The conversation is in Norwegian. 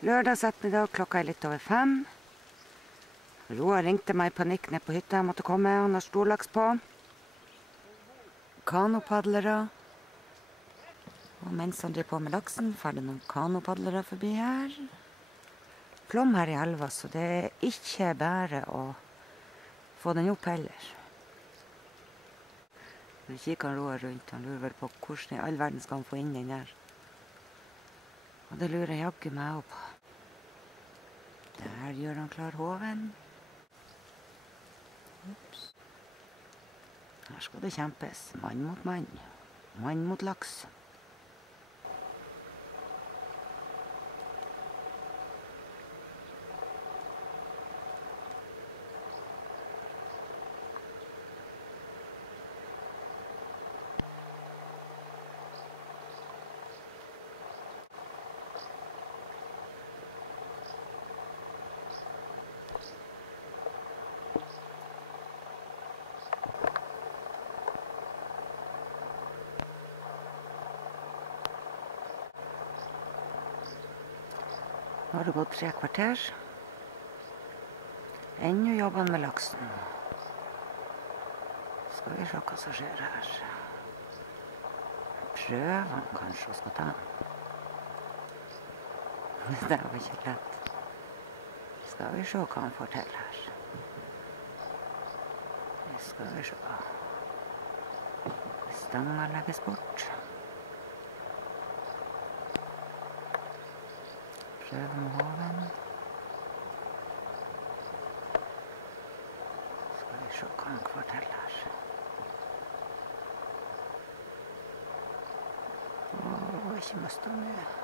Lørdags ettermiddag, klokka litt over 5. Roar ringte meg i panikk ned på hytta. Jeg måtte komme, han har storlaks på. Kanopadlere. Og mens han driver på med laksen, fer det noen kanopadlere forbi her. Flom her i elva, så det er ikke bare å få den opp heller. Nå kikker han Roar rundt, han lurer vel på hvordan i all verden skal han få inn den der. Og det lurer jeg jaggu meg opp. Der gjør han klar håven. Ups. Her skal det kjempes. Mann mot mann. Mann mot laks. Nå har det gått 3 kvarter. Ennå jobber han med laksen. Skal vi se hva som skjer her. Prøver han kanskje å skal ta den. Det der var ikke lett. Skal vi se hva han får til her. Skal vi se. Stanga legges bort. Prøver med håven. Skal vi se hva han får til her. Åh, ikke mest av mye.